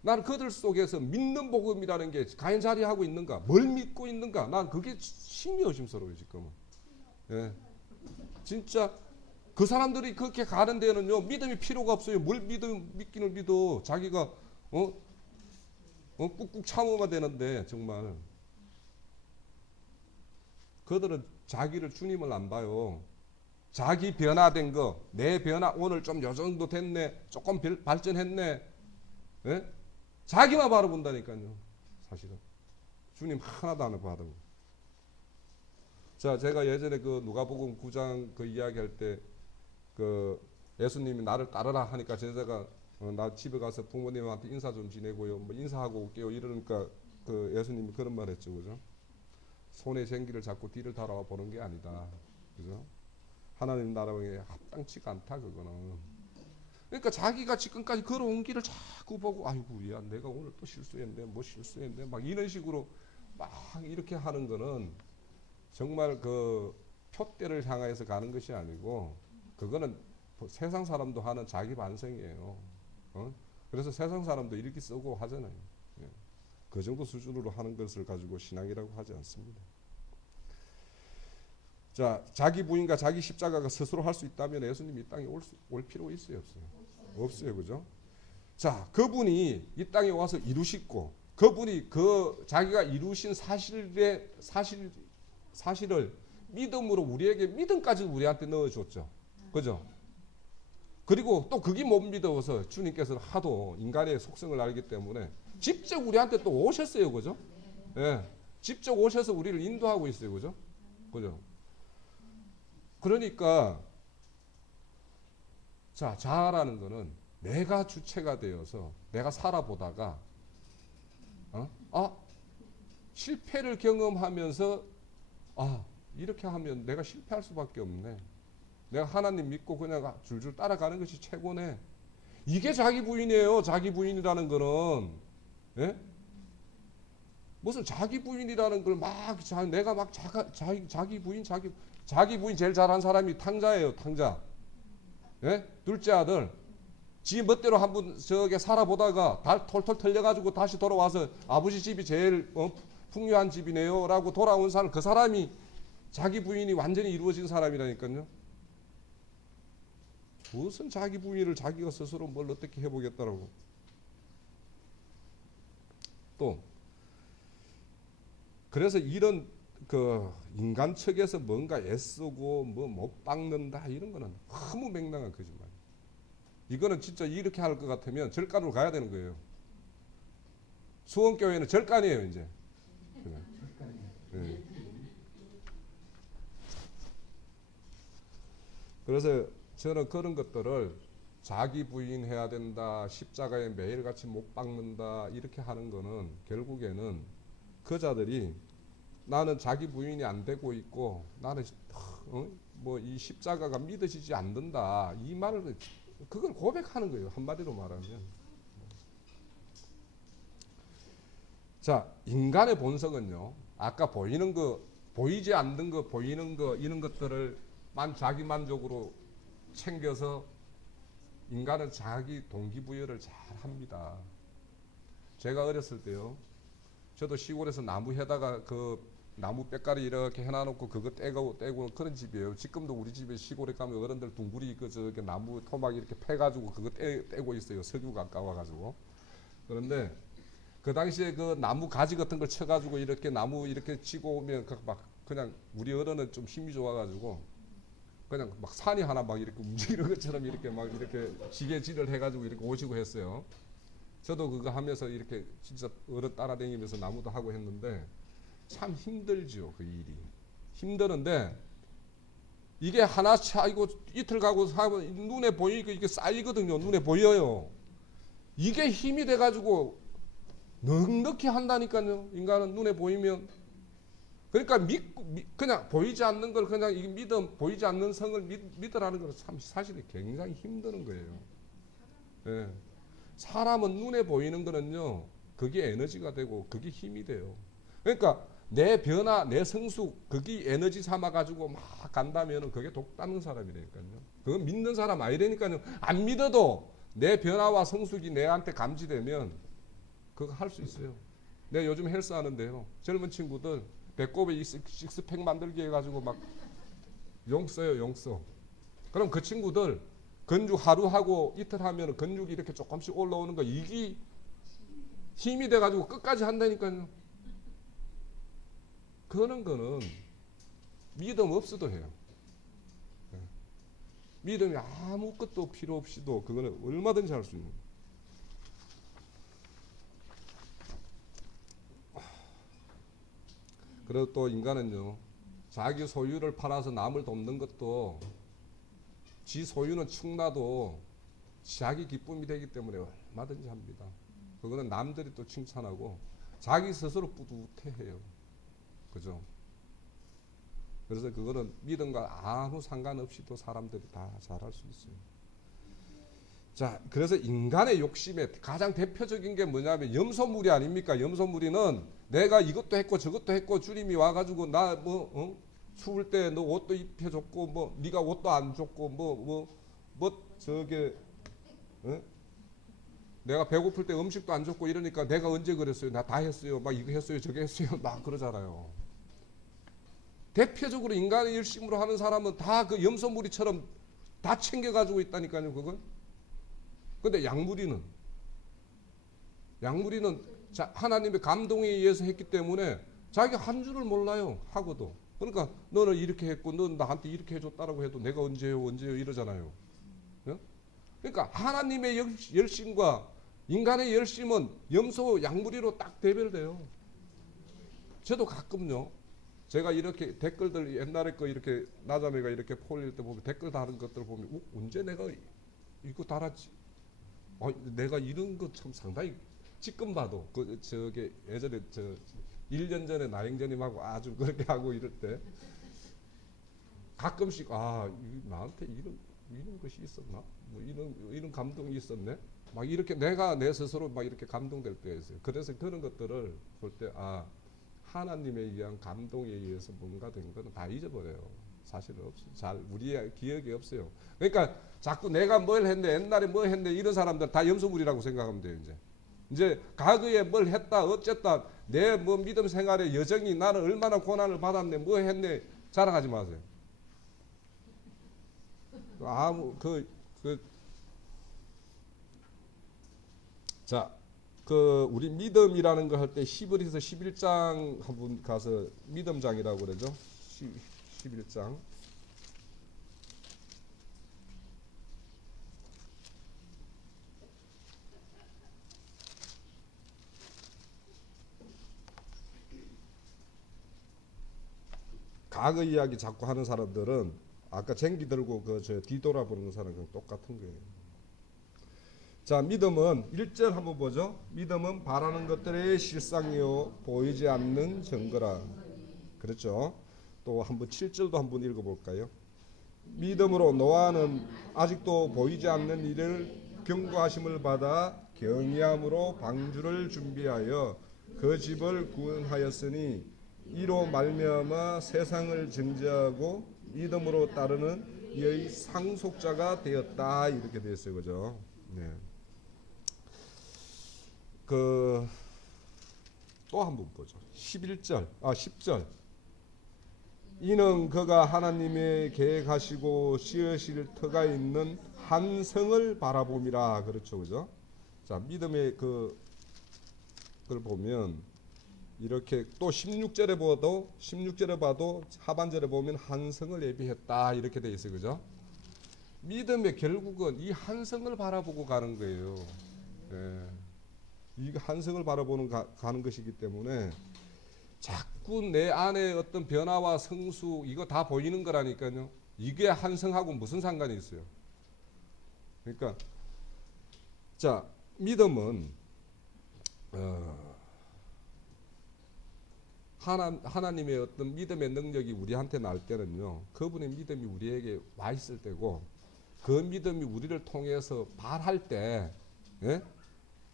나는 그들 속에서 믿는 복음이라는 게 과연 자리하고 있는가? 뭘 믿고 있는가? 난 그게 심히 의심스러워요, 지금은. 예. 진짜 그 사람들이 그렇게 가는 데는요, 믿음이 필요가 없어요. 뭘 믿기는 믿어. 자기가 꾹꾹 참아야 되는데, 정말 그들은 자기를, 주님을 안 봐요. 자기 변화된 거, 내 변화, 오늘 좀 요 정도 됐네, 조금 발전했네, 예? 자기만 바라본다니까요. 사실은 주님 하나도 안 받은 거. 자, 제가 예전에 그 누가복음 9장 그 이야기할 때 그 예수님이 나를 따르라 하니까 제자가 나 집에 가서 부모님한테 인사 좀 지내고요, 뭐 인사하고 올게요 이러니까 그 예수님이 그런 말 했죠, 그죠? 손에 쟁기를 잡고 뒤를 돌아와 보는 게 아니다, 그죠? 하나님 나라에 합당치가 않다, 그거는. 그러니까 자기가 지금까지 걸어온 길을 자꾸 보고, 아이고, 야, 내가 오늘 또 실수했네, 뭐 실수했네, 막 이런 식으로 막 이렇게 하는 거는 정말 그 표대를 향해서 가는 것이 아니고, 그거는 세상 사람도 하는 자기 반성이에요. 그래서 세상 사람도 이렇게 쓰고 하잖아요. 예. 그 정도 수준으로 하는 것을 가지고 신앙이라고 하지 않습니다. 자, 자기 부인과 자기 십자가가 스스로 할 수 있다면 예수님이 이 땅에 올 필요가 있어요, 없어요? 없어요, 그죠? 자, 그분이 이 땅에 와서 이루시고, 그분이 그 자기가 이루신 사실을 믿음으로 우리에게, 믿음까지 우리한테 넣어줬죠, 그죠? 그리고 또 그게 못 믿어서 주님께서는 하도 인간의 속성을 알기 때문에 직접 우리한테 또 오셨어요, 그죠? 예, 직접 오셔서 우리를 인도하고 있어요, 그죠? 그죠? 그러니까 자, 자아라는 거는 내가 주체가 되어서 내가 살아보다가 실패를 경험하면서 이렇게 하면 내가 실패할 수밖에 없네. 내가 하나님 믿고 그냥 줄줄 따라가는 것이 최고네. 이게 자기 부인이에요. 자기 부인이라는 거는. 예? 무슨 자기 부인이라는 걸 막 내가 막 자기 부인 자기 부인 제일 잘한 사람이 탕자예요. 탕자. 예? 둘째 아들. 지 멋대로 한번 저게 살아보다가 톨톨 털려가지고 다시 돌아와서 아버지 집이 제일 풍요한 집이네요 라고 돌아온 사람, 그 사람이 자기 부인이 완전히 이루어진 사람이라니까요. 무슨 자기 부인을 자기가 스스로 뭘 어떻게 해보겠다라고. 또 그래서 이런 그 인간 측에서 뭔가 애쓰고 뭐 못 박는다 이런 거는 너무 맹랑한 거짓말. 이거는 진짜 이렇게 할 것 같으면 절간으로 가야 되는 거예요. 수원교회는 절간이에요 이제. 네. 그래서 저는 그런 것들을 자기 부인해야 된다, 십자가에 매일같이 못 박는다 이렇게 하는 거는 결국에는 그 자들이 나는 자기 부인이 안 되고 있고 나는 뭐 이 십자가가 믿어지지 않는다 이 말을 그걸 고백하는 거예요. 한마디로 말하면. 자, 인간의 본성은요. 아까 보이는 거, 보이지 않는 거, 보이는 거 이런 것들을 자기 만족으로 챙겨서 인간은 자기 동기부여를 잘 합니다. 제가 어렸을 때요. 저도 시골에서 나무 해다가 그 나무 빽가리 이렇게 해놔놓고 그거 떼고 그런 집이에요. 지금도 우리 집에 시골에 가면 어른들 둥구리 저기 나무 토막 이렇게 패가지고 그거 떼고 있어요. 석유가 아까워가지고. 그런데 그 당시에 그 나무 가지 같은 걸 쳐가지고 이렇게 나무 이렇게 치고 오면 막 그냥 우리 어른은 좀 힘이 좋아가지고 그냥 막 산이 하나 막 이렇게 움직이는 것처럼 이렇게 막 이렇게 지게질을 해가지고 이렇게 오시고 했어요. 저도 그거 하면서 이렇게 진짜 어른 따라다니면서 나무도 하고 했는데 참 힘들죠. 그 일이. 힘드는데 이게 하나 차이고 이틀 가고 눈에 보이고 이게 쌓이거든요. 눈에 보여요. 이게 힘이 돼가지고 넉넉히 한다니까요. 인간은 눈에 보이면. 그러니까 그냥 보이지 않는 걸 그냥 이 믿음, 보이지 않는 성을 믿으라는 건 참 사실은 굉장히 힘드는 거예요. 예. 사람은 눈에 보이는 거는요, 그게 에너지가 되고 그게 힘이 돼요. 그러니까 내 변화, 내 성숙, 그게 에너지 삼아가지고 막 간다면 그게 독 닦는 사람이라니까요. 그건 믿는 사람 아니라니까요. 안 믿어도 내 변화와 성숙이 내한테 감지되면 그거 할 수 있어요. 내가 요즘 헬스 하는데요. 젊은 친구들 배꼽에 식스팩 만들기 해가지고 막 용 써요, 용 써. 그럼 그 친구들 근육 하루 하고 이틀 하면 근육이 이렇게 조금씩 올라오는 거 이게 힘이 돼가지고 끝까지 한다니까요. 그런 거는 믿음 없어도 해요. 믿음이 아무것도 필요 없이도 그거는 얼마든지 할 수 있는 거예요. 그리고 또 인간은요, 자기 소유를 팔아서 남을 돕는 것도 지 소유는 축나도 자기 기쁨이 되기 때문에 얼마든지 합니다. 그거는 남들이 또 칭찬하고 자기 스스로 뿌듯해해요. 그죠? 그래서 그거는 믿음과 아무 상관없이도 사람들이 다 잘할 수 있어요. 자, 그래서 인간의 욕심의 가장 대표적인 게 뭐냐면 염소무리 아닙니까? 염소무리는 내가 이것도 했고 저것도 했고 주님이 와가지고 나 추울 때 너 옷도 입혀줬고 뭐 네가 옷도 안 줬고 뭐 저게 내가 배고플 때 음식도 안 줬고 이러니까 내가 언제 그랬어요? 나 다 했어요. 막 이거 했어요. 저게 했어요. 막 그러잖아요. 대표적으로 인간의 열심으로 하는 사람은 다 그 염소무리처럼 다 챙겨가지고 있다니까요. 그걸. 근데 양무리는 하나님의 감동에 의해서 했기 때문에 자기 한 줄을 몰라요. 하고도. 그러니까 너는 이렇게 했고 넌 나한테 이렇게 해줬다라고 해도 내가 언제요 이러잖아요. 그러니까 하나님의 열심과 인간의 열심은 염소 양무리로 딱 대별돼요. 저도 가끔요. 제가 이렇게 댓글들 옛날에 거 이렇게 나자매가 이렇게 폴릴 때 보면 댓글 다른 것들 보면 언제 내가 이거 달았지? 내가 이런 거 참 상당히 지금 봐도 저게 예전에 1년 전에 나영자님하고 아주 그렇게 하고 이럴 때 가끔씩 나한테 이런 것이 있었나? 뭐 이런 감동이 있었네. 막 이렇게 내가 내 스스로 막 이렇게 감동될 때가 있어요. 그래서 그런 것들을 볼 때 하나님에 의한 감동에 의해서 뭔가 된 거는 다 잊어버려요. 사실은 없어요. 잘 우리의 기억이 없어요. 그러니까 자꾸 내가 뭘 했네, 옛날에 뭐 했네 이런 사람들 다 염소물이라고 생각하면 돼요. 이제 과거에 뭘 했다 어쨌다 내 뭐 믿음 생활의 여정이 나는 얼마나 고난을 받았네 뭐 했네 자랑하지 마세요. 자, 우리 믿음이라는 거 할 때 히브리서 11장 한번 가서 믿음장이라고 그러죠. 11장. 과거 이야기 자꾸 하는 사람들은 아까 쟁기 들고 저 뒤돌아보는 사람이랑 똑같은 거예요. 자, 믿음은 1절 한번 보죠. 믿음은 바라는 것들의 실상이요 보이지 않는 증거라. 그렇죠. 또 한번 7절도 한번 읽어볼까요? 믿음으로 노아는 아직도 보이지 않는 일을 경고하심을 받아 경외함으로 방주를 준비하여 그 집을 구원하였으니 이로 말미암아 세상을 정죄하고 믿음으로 따르는 이의 상속자가 되었다. 이렇게 되어 있어요. 그죠? 네. 또 한 번 보죠. 10절. 이는 그가 하나님의 계획하시고 씌으실 터가 있는 한 성을 바라봄이라. 그렇죠. 그죠? 자, 믿음의 그걸 보면 이렇게 또 16절에 봐도 하반절에 보면 한 성을 예비했다. 이렇게 돼 있어요. 그죠? 믿음의 결국은 이 한 성을 바라보고 가는 거예요. 예. 이 한 성을 바라보는 가는 것이기 때문에 자꾸 내 안에 어떤 변화와 성수 이거 다 보이는 거라니까요. 이게 한 성하고 무슨 상관이 있어요. 그러니까 자, 믿음은 하나님의 어떤 믿음의 능력이 우리한테 날 때는요, 그분의 믿음이 우리에게 와 있을 때고, 그 믿음이 우리를 통해서 발할 때, 예?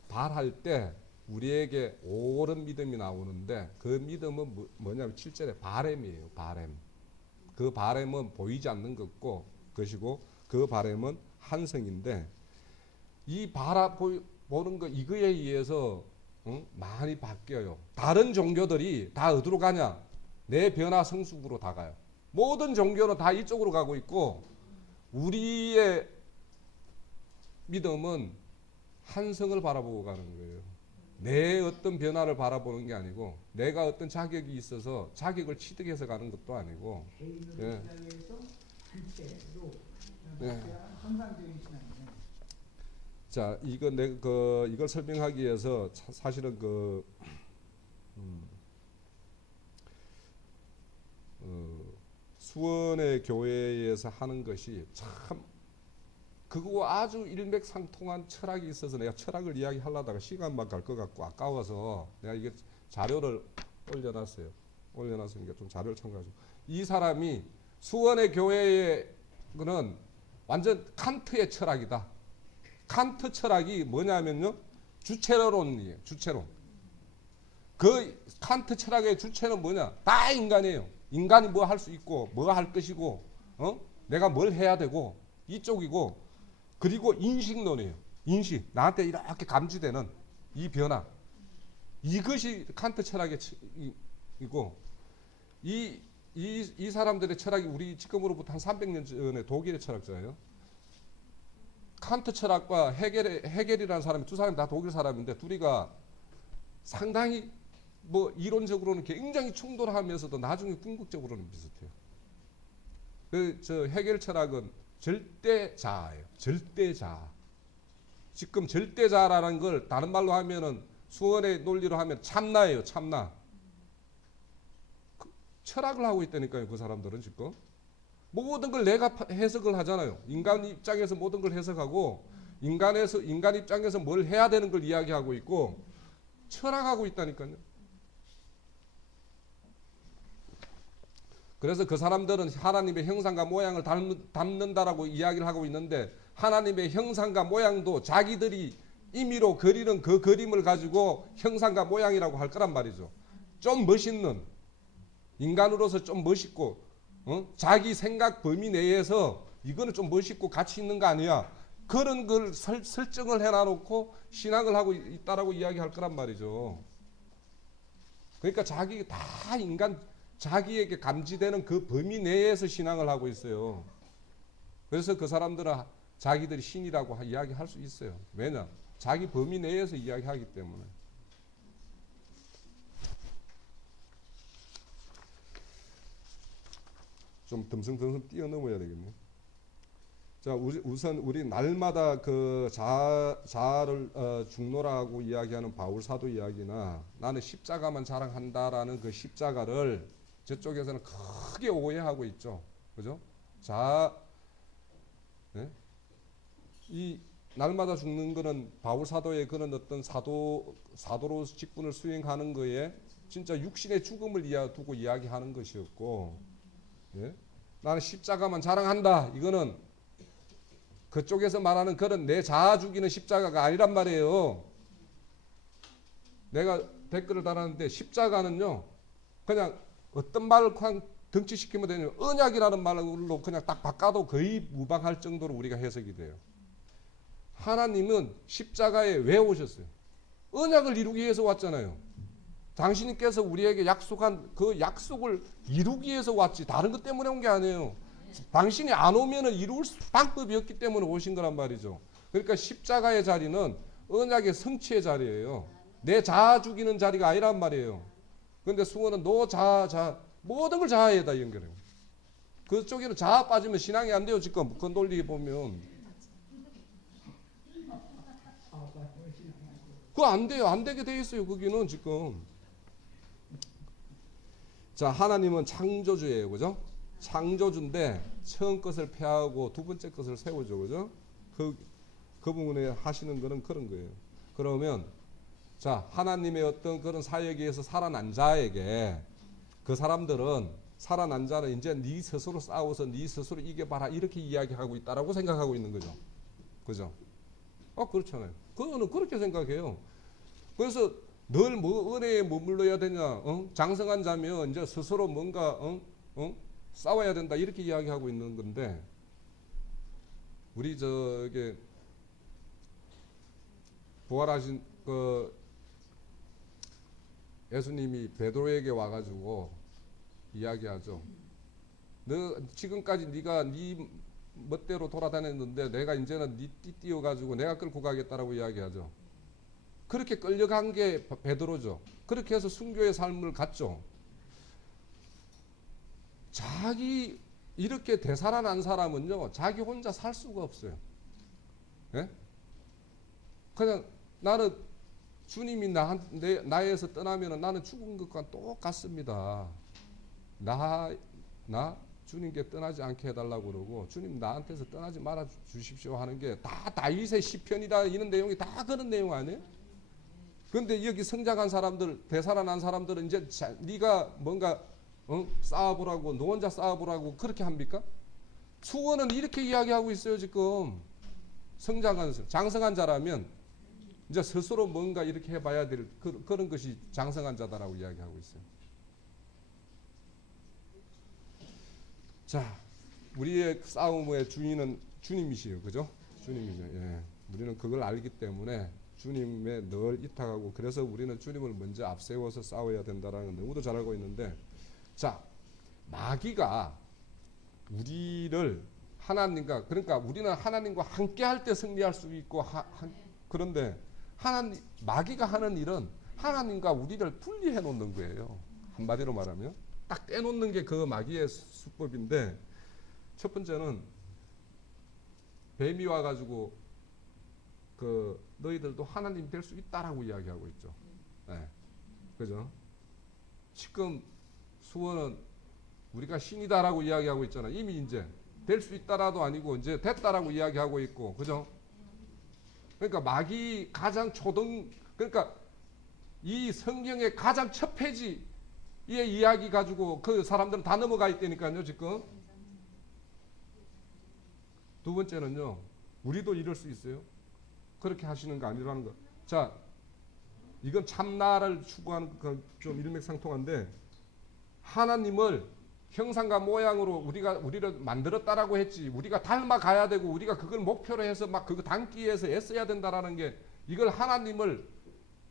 발할 때 우리에게 옳은 믿음이 나오는데, 그 믿음은 뭐냐면 7절에 바램이에요. 바램. 그 바램은 보이지 않는 것이고, 그 바램은 한성인데, 이 보는 거 이거에 의해서 많이 바뀌어요. 다른 종교들이 다 어디로 가냐? 내 변화 성숙으로 다 가요. 모든 종교는 다 이쪽으로 가고 있고, 우리의 믿음은 한성을 바라보고 가는 거예요. 내 어떤 변화를 바라보는 게 아니고, 내가 어떤 자격이 있어서 자격을 취득해서 가는 것도 아니고, 예. 예. 자, 이걸 설명하기 위해서 사실은 수원의 교회에서 하는 것이 참 그거 아주 일맥상통한 철학이 있어서 내가 철학을 이야기하려다가 시간만 갈 것 같고 아까워서 내가 이게 자료를 올려놨어요. 올려놨으니까 좀 자료를 참고하죠. 이 사람이 수원의 교회는 완전 칸트의 철학이다. 칸트 철학이 뭐냐면요, 주체론이에요. 주체론. 그 칸트 철학의 주체는 뭐냐? 다 인간이에요. 인간이 뭐 할 수 있고, 뭐 할 것이고, 내가 뭘 해야 되고, 이쪽이고, 그리고 인식론이에요. 인식. 나한테 이렇게 감지되는 이 변화. 이것이 칸트 철학의 이고, 이 사람들의 철학이 우리 지금으로부터 한 300년 전에 독일의 철학자예요. 칸트 철학과 헤겔이라는 사람이 두 사람이 다 독일 사람인데 둘이가 상당히 뭐 이론적으로는 굉장히 충돌하면서도 나중에 궁극적으로는 비슷해요. 저 헤겔 철학은 절대자아예요. 절대자아. 지금 절대자아라는 걸 다른 말로 하면은 수원의 논리로 하면 참나예요. 참나. 철학을 하고 있다니까요. 그 사람들은 지금. 모든 걸 내가 해석을 하잖아요. 인간 입장에서 모든 걸 해석하고 인간 입장에서 뭘 해야 되는 걸 이야기하고 있고 철학하고 있다니까요. 그래서 그 사람들은 하나님의 형상과 모양을 닮는다라고 이야기를 하고 있는데 하나님의 형상과 모양도 자기들이 임의로 그리는 그 그림을 가지고 형상과 모양이라고 할 거란 말이죠. 좀 멋있는 인간으로서 좀 멋있고 자기 생각 범위 내에서 이거는 좀 멋있고 가치 있는 거 아니야. 그런 걸 설정을 해놔놓고 신앙을 하고 있다라고 이야기할 거란 말이죠. 그러니까 자기 다 인간 자기에게 감지되는 그 범위 내에서 신앙을 하고 있어요. 그래서 그 사람들은 자기들이 신이라고 이야기할 수 있어요. 왜냐? 자기 범위 내에서 이야기하기 때문에. 좀 듬성듬성 뛰어넘어야 되겠네. 자, 우선 우리 날마다 그 자아를 중노라고 이야기하는 바울 사도 이야기나 나는 십자가만 자랑한다라는 그 십자가를 저쪽에서는 크게 오해하고 있죠. 그죠? 네? 이 날마다 죽는 거는 바울 사도의 그런 어떤 사도로 직분을 수행하는 거에 진짜 육신의 죽음을 두고 이야기하는 것이었고, 예? 나는 십자가만 자랑한다. 이거는 그쪽에서 말하는 그런 내 자아 죽이는 십자가가 아니란 말이에요. 내가 댓글을 달았는데 십자가는요, 그냥 어떤 말을 그냥 덩치시키면 되냐면 언약이라는 말로 그냥 딱 바꿔도 거의 무방할 정도로 우리가 해석이 돼요. 하나님은 십자가에 왜 오셨어요? 언약을 이루기 위해서 왔잖아요. 당신께서 우리에게 약속한 그 약속을 이루기 위해서 왔지 다른 것 때문에 온 게 아니에요. 당신이 안 오면은 이룰 방법이 없기 때문에 오신 거란 말이죠. 그러니까 십자가의 자리는 언약의 성취의 자리예요. 내 자아 죽이는 자리가 아니란 말이에요. 그런데 수호는 너 자아 모든 걸 자아에다 연결해요. 그쪽에는 자아 빠지면 신앙이 안 돼요. 지금 그 논리 보면 그거 안 돼요. 안 되게 돼 있어요. 거기는 지금. 자, 하나님은 창조주예요. 그죠? 창조주인데 처음 것을 폐하고 두 번째 것을 세우죠. 그죠? 그 부분에 하시는 거는 그런 거예요. 그러면 자, 하나님의 어떤 그런 사역에서 살아난 자에게 그 사람들은 살아난 자는 이제 네 스스로 싸워서 네 스스로 이겨봐라 이렇게 이야기하고 있다라고 생각하고 있는 거죠. 그죠? 그렇잖아요. 그거는 그렇게 생각해요. 그래서 늘 뭐 은혜에 머물러야 되냐? 장성한 자면 이제 스스로 뭔가 싸워야 된다 이렇게 이야기하고 있는 건데 우리 저게 부활하신 그 예수님이 베드로에게 와가지고 이야기하죠. 너 지금까지 네가 네 멋대로 돌아다녔는데 내가 이제는 네 띠 띄워가지고 내가 끌고 가겠다라고 이야기하죠. 그렇게 끌려간 게 베드로죠. 그렇게 해서 순교의 삶을 갔죠. 자기 이렇게 되살아난 사람은요, 자기 혼자 살 수가 없어요. 예? 그냥 나는 주님이 나에서 떠나면 나는 죽은 것과 똑같습니다. 나 주님께 떠나지 않게 해달라고 그러고 주님 나한테서 떠나지 말아 주십시오 하는 게 다 다윗의 시편이다 이런 내용이 다 그런 내용 아니에요? 그런데 여기 성장한 사람들, 되살아난 사람들은 이제 네가 뭔가 싸워보라고 너 혼자 싸워보라고 그렇게 합니까? 수원은 이렇게 이야기하고 있어요 지금. 장성한 자라면 이제 스스로 뭔가 이렇게 해봐야 될 그런 것이 장성한 자다라고 이야기하고 있어요. 자, 우리의 싸움의 주인은 주님이시요, 그죠? 주님이죠. 예. 우리는 그걸 알기 때문에 주님에 늘 이탁하고 그래서 우리는 주님을 먼저 앞세워서 싸워야 된다라는 걸 너무도 잘 알고 있는데, 자, 마귀가 우리를 하나님과 그러니까 우리는 하나님과 함께할 때 승리할 수 있고 그런데 마귀가 하는 일은 하나님과 우리를 분리해 놓는 거예요. 한마디로 말하면 딱 떼놓는 게 그 마귀의 수법인데, 첫 번째는 뱀이 와가지고 그 너희들도 하나님 될 수 있다라고 이야기하고 있죠. 네. 그죠? 지금 수원은 우리가 신이다라고 이야기하고 있잖아. 이미 이제 될 수 있다라도 아니고 이제 됐다라고 이야기하고 있고, 그죠? 그러니까 그러니까 이 성경의 가장 첫 페이지 이 이야기 가지고 그 사람들은 다 넘어가 있다니까요, 지금. 두 번째는요, 우리도 이럴 수 있어요. 그렇게 하시는 거 아니라는 거. 자, 이건 참나를 추구하는 좀 일맥상통한데, 하나님을 형상과 모양으로 우리를 만들었다라고 했지, 우리가 닮아가야 되고 우리가 그걸 목표로 해서 막 그거 담기 위해서 애써야 된다라는 게, 이걸 하나님을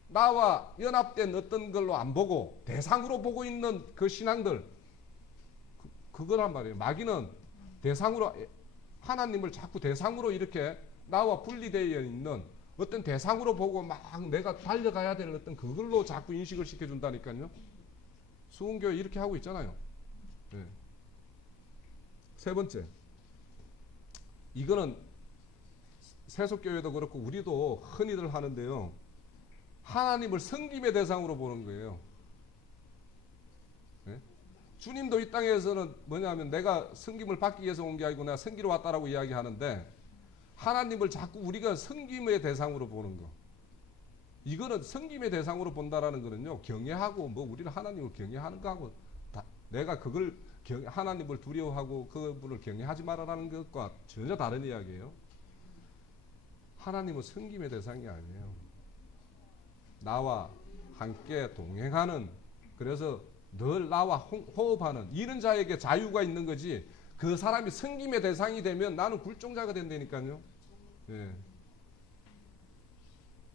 나와 연합된 어떤 걸로 안 보고 대상으로 보고 있는 그 신앙들, 그거란 말이에요. 마귀는 대상으로, 하나님을 자꾸 대상으로 이렇게 나와 분리되어 있는 어떤 대상으로 보고 막 내가 달려가야 될 어떤 그걸로 자꾸 인식을 시켜준다니까요. 수훈교회 이렇게 하고 있잖아요. 네. 세 번째, 이거는 세속교회도 그렇고 우리도 흔히들 하는데요, 하나님을 섬김의 대상으로 보는 거예요. 네? 주님도 이 땅에서는 뭐냐면 내가 섬김을 받기 위해서 온 게 아니고 내가 섬기러 왔다라고 이야기하는데, 하나님을 자꾸 우리가 섬김의 대상으로 보는 거, 이거는 섬김의 대상으로 본다라는 거는요, 경외하고 뭐 우리는 하나님을 경외하는 거하고 내가 그걸 하나님을 두려워하고 그분을 경외하지 말아라는 것과 전혀 다른 이야기예요. 하나님은 섬김의 대상이 아니에요. 나와 함께 동행하는, 그래서 늘 나와 호흡하는 이런 자에게 자유가 있는 거지, 그 사람이 섬김의 대상이 되면 나는 굴종자가 된다니까요. 예.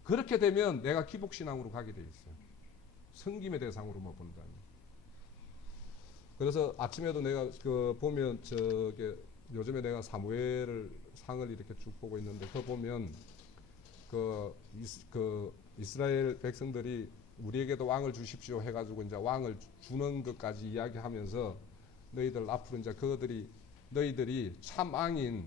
그렇게 되면 내가 기복신앙으로 가게 돼 있어요. 섬김의 대상으로만 본다면. 그래서 아침에도 내가 보면 요즘에 내가 사무엘 상을 이렇게 쭉 보고 있는데, 그거 보면 이스라엘 백성들이 우리에게도 왕을 주십시오 해가지고 이제 왕을 주는 것까지 이야기하면서, 너희들 앞으로 이제 너희들이 참 왕인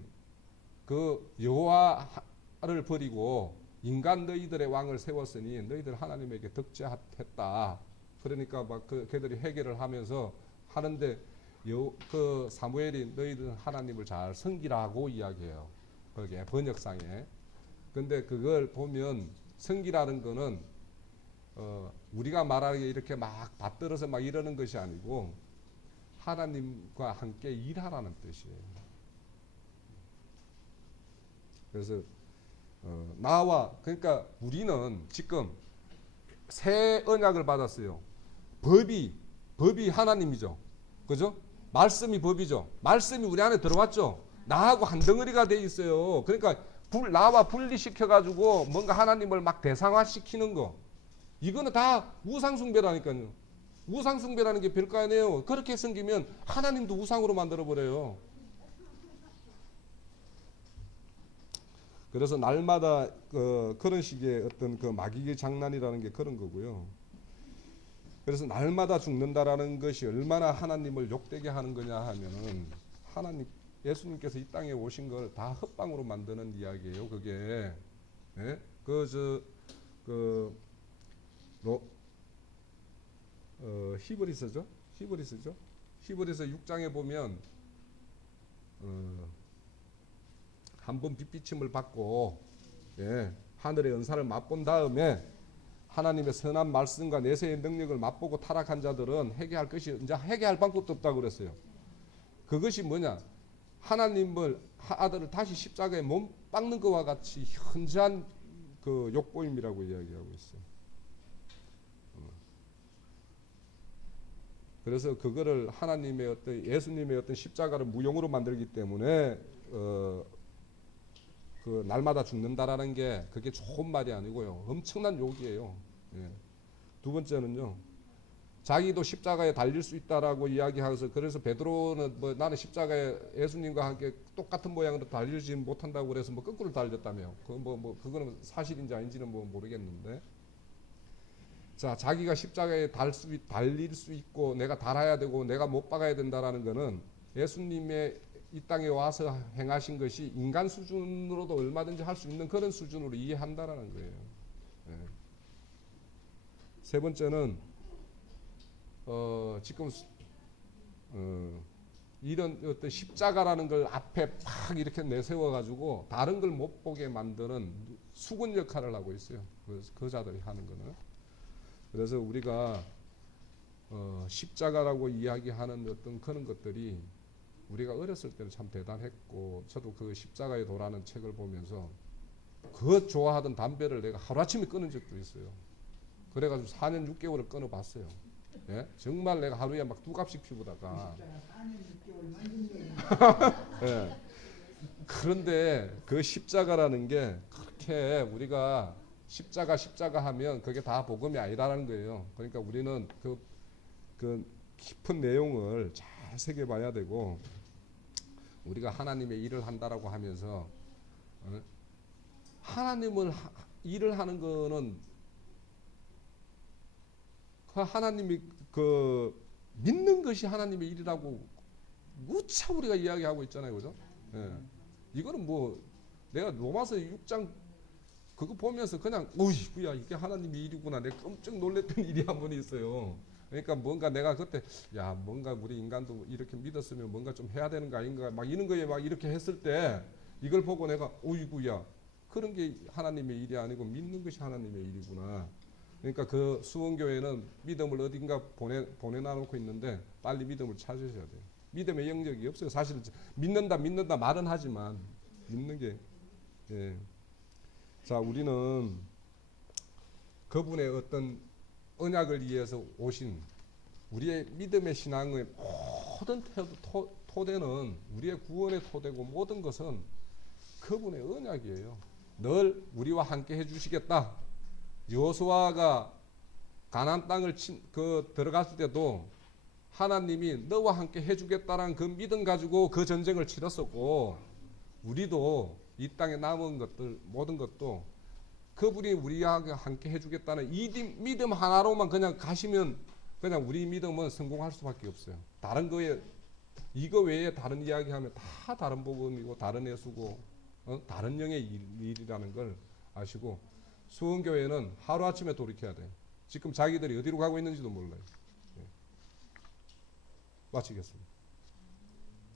그 여호와를 버리고 인간 너희들의 왕을 세웠으니 너희들 하나님에게 덕죄했다. 그러니까 막 걔들이 회개를 하면서 하는데, 그 사무엘이 너희들 하나님을 잘 섬기라고 이야기해요. 거기에 번역상에. 근데 그걸 보면 섬기라는 거는 우리가 말하기에 이렇게 막 받들어서 막 이러는 것이 아니고 하나님과 함께 일하라는 뜻이에요. 그래서 그러니까 우리는 지금 새 언약을 받았어요. 법이 하나님이죠. 그죠? 말씀이 법이죠. 말씀이 우리 안에 들어왔죠. 나하고 한 덩어리가 돼 있어요. 그러니까 나와 분리시켜가지고 뭔가 하나님을 막 대상화시키는 거, 이거는 다 우상숭배라니까요. 우상숭배라는 게 별거 아니에요. 그렇게 섬기면 하나님도 우상으로 만들어버려요. 그래서 날마다 그런 식의 어떤 그 마귀의 장난이라는 게 그런 거고요. 그래서 날마다 죽는다라는 것이 얼마나 하나님을 욕되게 하는 거냐 하면은, 예수님께서 이 땅에 오신 걸 다 헛방으로 만드는 이야기예요. 그게. 예? 히브리서죠. 히브리서 6장에 보면 한번 빛비침을 받고, 예, 하늘의 은사를 맛본 다음에 하나님의 선한 말씀과 내세의 능력을 맛보고 타락한 자들은 회개할 방법도 없다고 그랬어요. 그것이 뭐냐? 하나님을 아들을 다시 십자가에 몸 박는 것과 같이 현저한 그 욕보임이라고 이야기하고 있어요. 그래서 그거를 예수님의 어떤 십자가를 무용으로 만들기 때문에 그 날마다 죽는다라는 게 그게 좋은 말이 아니고요, 엄청난 욕이에요. 예. 두 번째는요, 자기도 십자가에 달릴 수 있다라고 이야기하면서, 그래서 베드로는 나는 십자가에 예수님과 함께 똑같은 모양으로 달리지 못한다고 그래서 거꾸로 달렸다며. 그거는 사실인지 아닌지는 모르겠는데, 자, 자기가 십자가에 달릴 수 있고 내가 달아야 되고 내가 못 박아야 된다라는 거는 예수님의 이 땅에 와서 행하신 것이 인간 수준으로도 얼마든지 할 수 있는 그런 수준으로 이해한다라는 거예요. 예. 세 번째는 지금 이런 어떤 십자가라는 걸 앞에 팍 이렇게 내세워 가지고 다른 걸 못 보게 만드는 수군 역할을 하고 있어요. 그 자들이 하는 거는. 그래서 우리가 십자가라고 이야기하는 어떤 그런 것들이 우리가 어렸을 때는 참 대단했고, 저도 그 십자가의 도라는 책을 보면서 그 좋아하던 담배를 내가 하루아침에 끊은 적도 있어요. 그래가지고 4년 6개월을 끊어봤어요. 예? 정말 내가 하루에 막 2갑씩 피우다가. 예. 그런데 그 십자가라는 게 그렇게 우리가 십자가 하면 그게 다 복음이 아니라는 거예요. 그러니까 우리는 그 깊은 내용을 잘 새겨봐야 되고, 우리가 하나님의 일을 한다라고 하면서 하나님을 일을 하는 거는 하나님이 그 믿는 것이 하나님의 일이라고 무차 우리가 이야기하고 있잖아요, 그죠? 예. 이거는 뭐 내가 로마서 6장 그거 보면서 그냥 어이구야 이게 하나님의 일이구나, 내가 깜짝 놀랐던 일이 한 번 있어요. 그러니까 뭔가 내가 그때 야 뭔가 우리 인간도 이렇게 믿었으면 뭔가 좀 해야 되는 거 아닌가 막 이런 거에 막 이렇게 했을 때 이걸 보고 내가 어이구야 그런 게 하나님의 일이 아니고 믿는 것이 하나님의 일이구나. 그러니까 그 수원교회는 믿음을 어딘가 보내놔놓고 있는데 빨리 믿음을 찾으셔야 돼요. 믿음의 영역이 없어요. 사실 믿는다 말은 하지만 믿는 게. 예. 자, 우리는 그분의 어떤 언약을 위해서 오신 우리의 믿음의 신앙의 모든 토대는 우리의 구원의 토대고 모든 것은 그분의 언약이에요. 늘 우리와 함께 해주시겠다. 여호수아가 가나안 땅을 들어갔을 때도 하나님이 너와 함께 해주겠다라는 그 믿음 가지고 그 전쟁을 치렀었고, 우리도 이 땅에 남은 것들 모든 것도 그분이 우리와 함께 해주겠다는 이 믿음 하나로만 그냥 가시면 그냥 우리 믿음은 성공할 수밖에 없어요. 다른 거에 이거 외에 다른 이야기하면 다 다른 복음이고 다른 예수고 다른 영의 일이라는 걸 아시고, 수원교회는 하루아침에 돌이켜야 돼요. 지금 자기들이 어디로 가고 있는지도 몰라요. 네. 마치겠습니다.